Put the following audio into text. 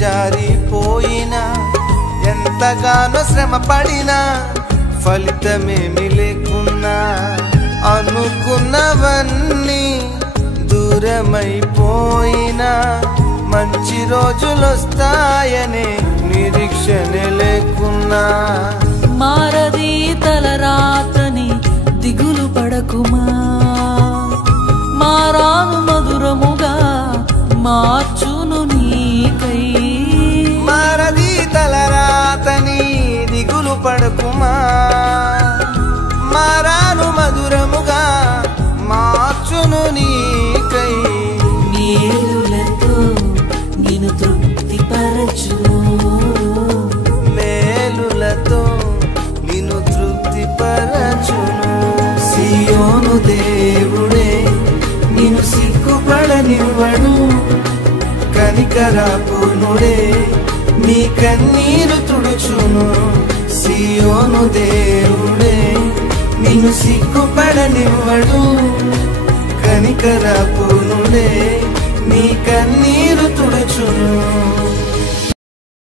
జారిపోయినా ఎంతగానో శ్రమ పడినా ఫలితమేమి లేకున్నా అనుకున్నవన్నీ దూరమైపోయినా మంచి రోజులొస్తాయనే నిరీక్షణ లేకున్నా మారది తలరాతని దిగులు పడకుమా మారాను మధురముగా మార్చును నీకై మారది తలరాతని దిగులు పడకుమా మారాను మధురముగా మార్చును నీకై మేలులతో నిన్ను తృప్తిపరచును మేలులతో నిన్ను తృప్తిపరచును సియోను దేవుడే నిన్ను సిగ్గుపడనివ్వడు కనికరపూర్ణుడే నీ కన్నీరు తుడుచును సియోను దేవుడే నిన్ను సిగ్గుపడనివ్వడు కనికరపూర్ణుడే నీ కన్నీరు తుడుచును